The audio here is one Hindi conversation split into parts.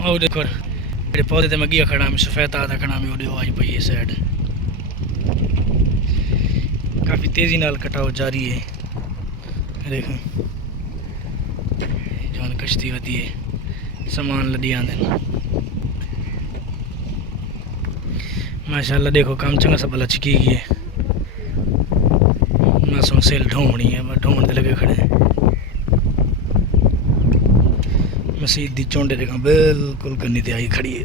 और देखो मेरे पौधे तो मैं गिया खड़ा मैं सफ़ेद आधा खड़ा मैं वो आई पई है साइड काफ़ी तेज़ी नाल कटाव जारी है। देखो जवान कश्ती वधी है सामान लदी आंदे माशाल्लाह। देखो काम चंगा सा भला चिकी गई है ना सेल ढोंवनी है मैं ढोंवन दे लगे खड़े हैं। मसीद दी चोंडे देखा बिल्कुल गन्नी ते आई खड़ी है।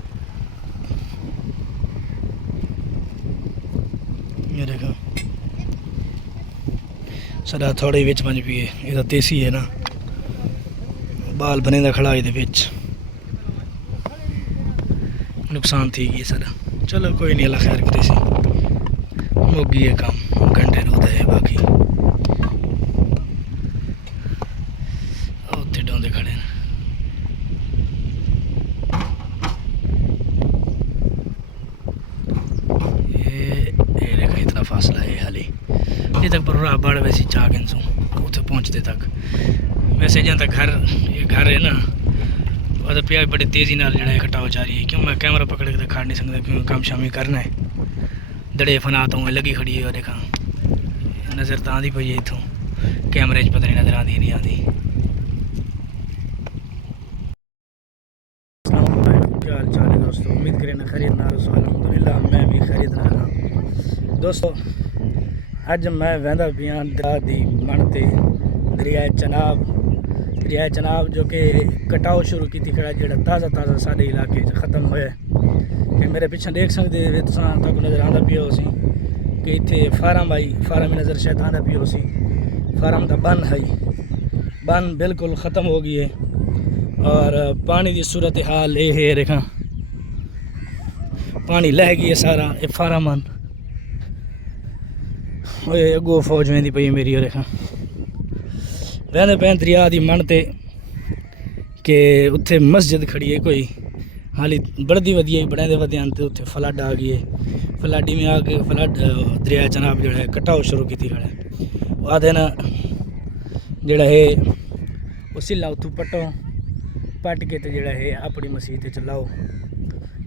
ये देखो सदा थोड़े विच बन पी है ये देसी है ना बाल बने दा खड़ा ये विच नुकसान थी गई सदा। चलो कोई नहीं अल्लाह खैर करे सी मुगी है काम घंटे रोद है बाकी उत्थे डोंदे खड़े हैं। ये देखो इतना फासला है हाली ये तक पर राह बाढ़ वैसी चाक इनसू उसे पहुँचते तक वैसे जहाँ तक घर ये घर है ना वह प्याज बड़ी तेज़ी नाल जड़ा कटाव जारी है। क्यों मैं कैमरा पकड़ के दिखा नहीं सकता क्यों काम शामी करना है दड़े फना तो लगी खड़ी है। देखा नज़र तो आती पई है इतों कैमरे पता नहीं नज़र आती नहीं आती। क्या हाल चाल है दोस्तों उम्मीद करें ना खरीद ना अल्हम्दुलिल्लाह मैं भी खरीद रहा दोस्तों। अज मैं वहदा पिया दरिया दी मन ते दरिया चनाब जो कि कटाव शुरू की थी खड़ा जो ताज़ा ताज़ा साढ़े इलाके ख़त्म होया कि मेरे पिछे देख सकते तक नज़र आता पियो सी कि इतने फार्म आई फार्म नज़र शायद आता पियो सी फार्म का बन है बन बिल्कुल ख़त्म हो गई है और पानी की सूरत हाल ये है रेखा पानी लह गई है सारा ये फार्म बन अगो फौज वेंदी पई मेरी रेखा वहदे पे दरिया की मन ते कि उत्थे मस्जिद खड़ी है कोई हाली बढ़ती वधिया बढ़े वधिया तो उत्थे फ्लड आ गई है फ्लडी में आके फ्लड दरिया चनाब जो है कटाव शुरू की खड़े आधे न जड़ा है वो सिला उतू पटो पट के तो जड़ा है अपनी मसीत च लाओ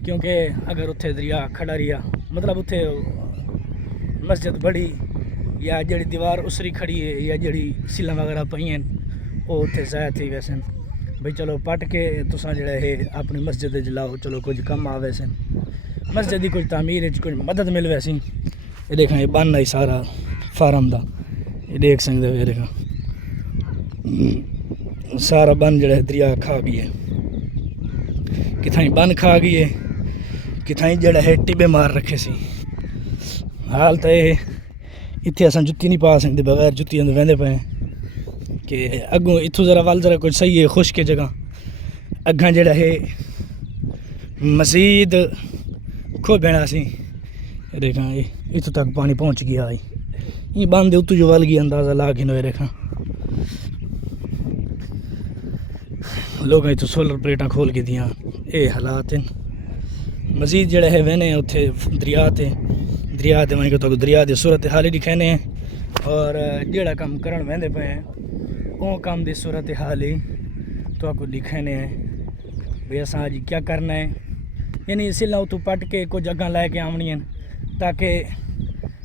क्योंकि अगर उत्थे दरिया खड़ा रिहा मतलब उत्थे मस्जिद बड़ी या जड़ी दीवार उसरी खड़ी है या जड़ी सिला वगैरह पई हैं वो उत्थे ज़ाया थी वैसे भाई चलो पट के तुसा जड़ा है अपनी मस्जिद लाओ चलो कुछ कम आ वैसे मस्जिद की कुछ तामीर कुछ मदद मिल वैसी। ये देखा ये बन आई सारा फार्म का ये देख सकते हो। देखा सारा बन जड़ा दरिया खा गई है किथाई बन खा गई है किथाई जड़ा है टिब्बे मार रखे सी। हाल तो ये इतने अस जुत्ती नहीं पा सकते बगैर जुत्ती वहदे पे कि अगों इतों ज़रा वल ज़रा कुछ सही है खुश्क जगह अग्गा जड़ा है मजीद खो बहना सी। देखा ये इतों तक पानी पहुँच गया ये बंद उतों जो वल गया अंदाज़ा ला के नो। देखा लोग इतों सोलर प्लेटा खोल के दियाँ ये हालात हैं मजीद जड़ा है वहने उत्थे दरिया ते वहीं को तो दरिया की सूरत हाल ही दिखाने और जोड़ा काम करन वहदे पे वो काम की सूरत हाल ही तो आपको दिखाने भाई अस अज क्या करना है यानी सिला उतों पट के कुछ अग्गा लैके आनी ताकि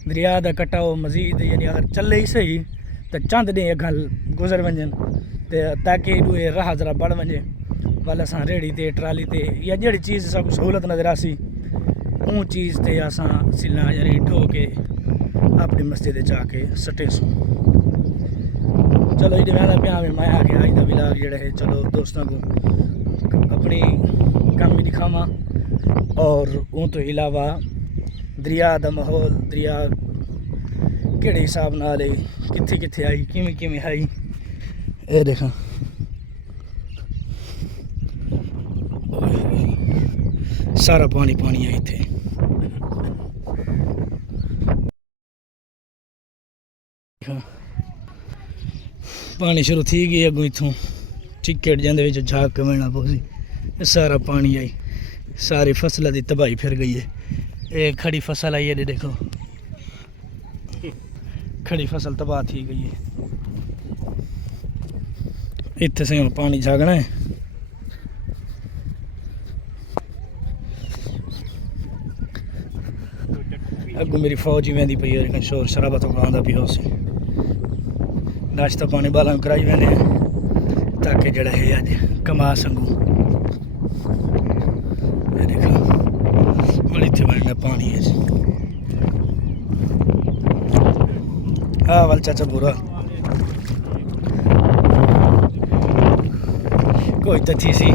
दरिया का कटाव मजीद यानी अगर चले ही सही तो चंद ने अग्गा गुजर वजन तो ताकि ये राह जरा बढ़ वजे वाल अस रेहड़ी ते ट्राली ते या जी चीज़ सब सहूलत नज़र आसी वो चीज़ ते असा सिला यानी ढो के अपनी मस्जिद जाके सटे सो। चलो ये मैं प्या मैं आके अज का विलाग जोड़ा है चलो दोस्तों को अपनी कम भी दिखावा और वो तो इलावा दरिया का माहौल दरिया केड़े हिसाब नाल कित्थे कित्थे आई किवें किवें आई ये देखा सारा पानी पानी है इतने पानी शुरू थी गई अगों इतों टिकट जाते झाक कमेना पौसी सारा पानी आई सारी फसल की तबाही फिर गई है। ये खड़ी फसल आई है देखो खड़ी फसल तबाह थी गई है। इतने से पानी झागना है अगू मेरी फौज ही वेंदी पई है शोर शराबा तो आंदा पिया उसी नाश्ता पानी बाला कराई वेने ताकि जड़ा है अज कमा संगू देखो हूँ इतने बनना पानी है हाँ वाल चाचा बुरा कोई तो थी सी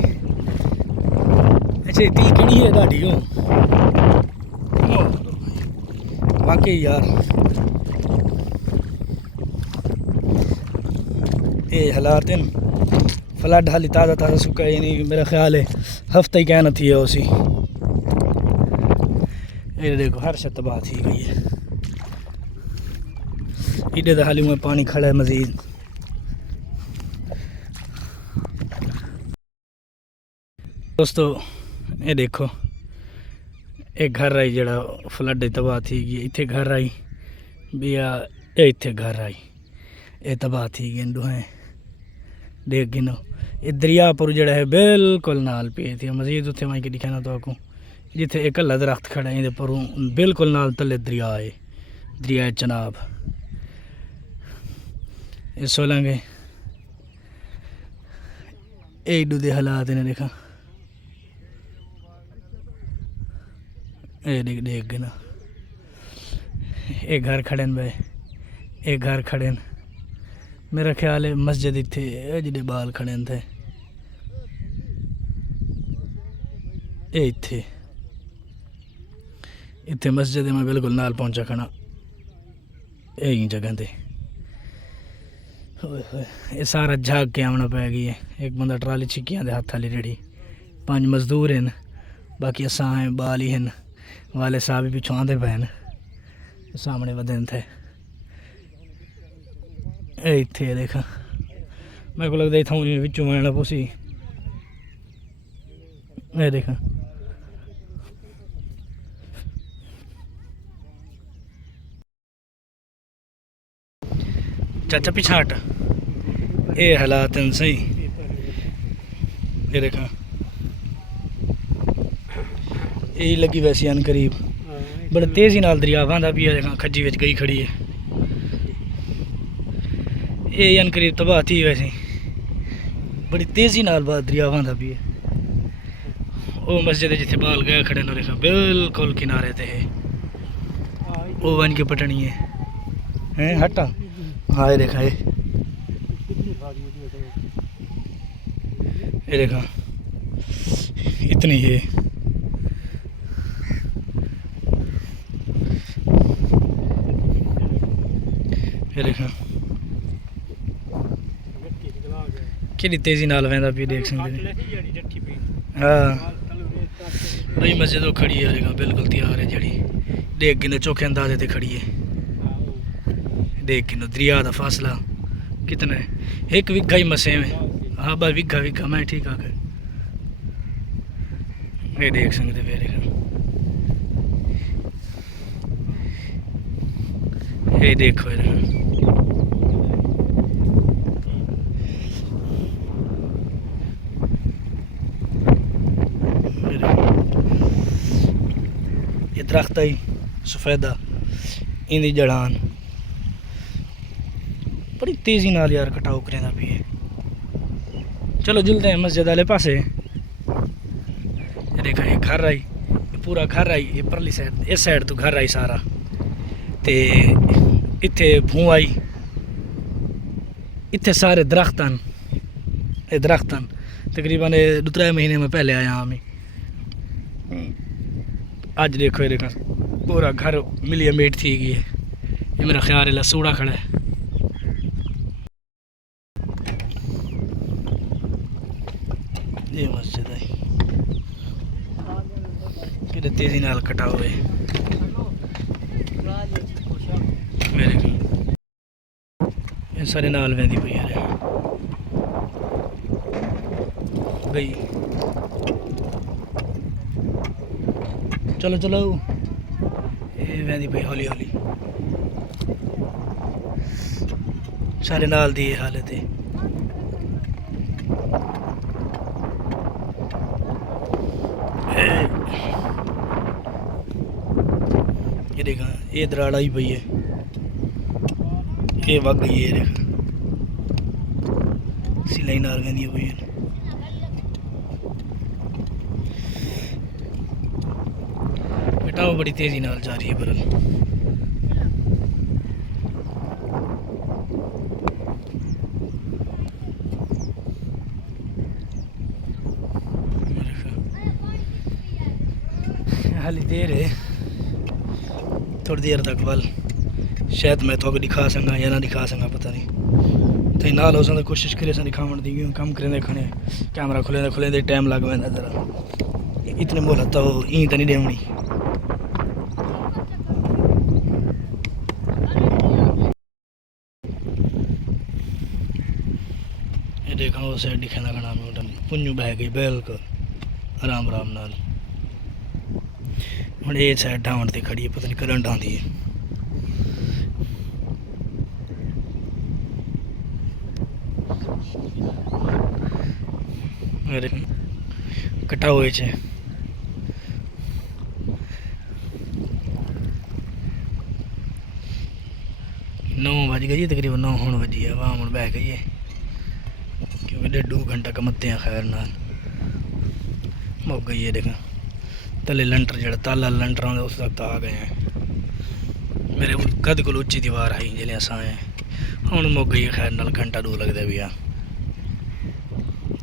अच्छा दी कड़ी है ढाडी हो वाकई यार ये हालात हैं फ्लड हाली ताज़ा ताज़ा सुखा है नहीं मेरा ख्याल है हफ्ता ही कहना थी है उसी ये देखो हर शत तबाह थी गई है इधर तो हाली में पानी खड़ा है मजीद दोस्तों ये देखो एक घर आई जड़ा फ्लड तबाह थी गई इतने घर आई बिया इतने घर आई ये तबाह थी गई दुहें देख गिनो ये दरिया पर जड़ा है बिल्कुल नाल पे थी मजीद उत्थे मैं दिखाना तो आपको जिथे एक कल्ला दरख्त खड़ा है पर बिल्कुल नाल तले दरिया है दरिया चनाब ये सोलंगे एडू दे हालात ने देखा ये देख गिना एक घर खड़े भाई एक घर खड़े मेरा ख्याल है मस्जिद इतने जिहड़े बाल खड़े थे इतने इतने मस्जिद मैं बिल्कुल नाल पहुंचा खड़ा यही जगह ते ये सारा झाग के आना पै गई है एक बंदा ट्राली छिक्कियां दे हत्थ आली रेड़ी 5 मजदूर हैं बाकी असां हैं बाल ही हैं वाले साहब भी पिछों आते पे सामने वदन थे इतने देखा मेरे को लगता इतों बिचों आना पुसी ये देखा चाचा पिछा हट ये हालात हैं सही ये देखा यही लगी वैसे अन करीब बड़े तेजी नाल दरिया बंदा भी है खज्जी विच गई खड़ी है ये अन करीब तबाह थी वैसे बड़ी तेजी नाल बाद दरिया बंदा भी है वो मस्जिद जिथे बाल गए खड़े ना देखा बिल्कुल किनारे ते है वो बन के पटनी है हटा हाँ ये देखा ये देखा इतनी है ये देखा कि तेजी नाल वैंदा भी देख सकते हाँ भाई मस्जिद वो खड़ी है देखा बिल्कुल तैयार है जड़ी देख गिनो चौखे अंदाजे ते खड़ी है देख गिनो दरिया का फासला कितना है 1 विघा ही मसे में हाँ बस विघा विघा मैं ठीक आकर ये देख सकते फिर ये देखो ये दरख्त आई सफेदा इंदी जड़ान बड़ी तेजी नाल यार कटाव करेंदा भी है चलो जुलते हैं मस्जिद वाले पासे ये देखा ये घर आई ये पूरा घर आई ये परली साइड इस साइड तो घर आई सारा ते इत्थे भूं आई इत्थे सारे दरख्तन ये दरख्तन तकरीबन 2-3 महीने में पहले आया हमें आज देखो ये देखा पूरा घर मिलिया मेट थी गई है ये मेरा ख्याल है सूड़ा खड़ा है ये मस्जिद है कि तेजी नाल कटा हुए मेरे ये सारे नाल वेंदी पई यार गई चलो चलो ये वेंदी पई हौली हौली सारे नाल दी हालत है ये देखा ये दराड़ा ही पई है, ये वग गई है देख सिलाई नाल वेंदी पई है। बेटा वो बड़ी तेजी नाल जा रही है बरल। हाली देर है, थोड़ी देर तक वाल शायद मैं तो दिखा सका या ना दिखा सका, पता नहीं। तो नाल हो सकता कोशिश करे दिखावन दी, क्यों कम करें खने कैमरा खुले टाइम लग पैंदा जरा, इतने मोहलत तो ई तो नहीं देवनी। ये देखा वो साइड दिखे ना खड़ा में पुंजू बह गई बिल्कुल आराम आराम नाल। हम ये साइड ढावन से खड़ी है, पता नहीं करंट आती है। अरे कटा हुए छे 9 बज गई तकरीबन, 9 होने बजी है। वहाँ हम बह गई है क्योंकि 1.5 घंटा कमते हैं खैर नाल मुक गई है। देखा तले लंटर जड़ा ताला लंटर आते उस तक आ गए हैं। मेरे कद को उच्ची दीवार आई जिले अस आए हूँ मुक गई है खैर नाल, घंटा 2 लगता भी आ।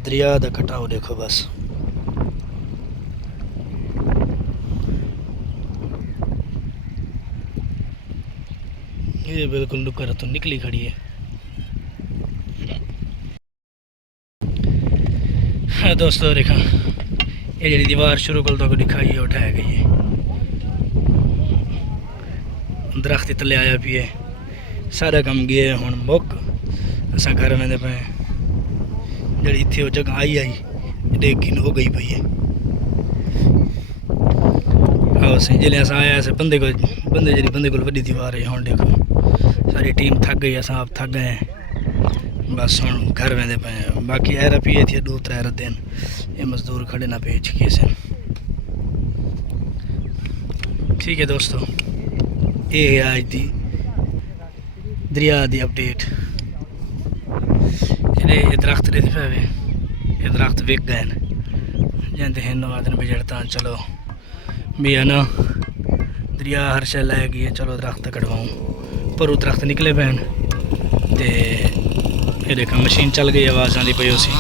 दरिया का कटाव देखो बस, ये बिल्कुल नुकर तो निकली खड़ी है। हाँ दोस्तों देखा ये जी दीवार शुरू कर तो दिखाई है उठाया गई है, दरख्त तले आया भी है, सारा कम गया हूँ मुक। असा घर में पे जी इतने जगह आई लेकिन हो गई पई है। हाँ सही जिले अस आया बंदे को वड्डी दीवार है। हम देखो सारी टीम थक गई, अस आप थक गए हैं, बस हम घर वेंदे पे। बाकी एर पी थी 2-3 दिन ये मजदूर खड़े ना पे चुके से। ठीक है दोस्तों, ये है आज दी दरिया दी अपडेट। ये दरख्त नहीं पे, ये दरख्त विक गए जाते हैं नवादन बिजड़ता। चलो भी है ना दरिया हर शे लै गई है, चलो दरख्त कटवाऊँ पर वो दरख्त निकले पैन। तो ये देखा मशीन चल गई, आवाज़ आती पई उसी।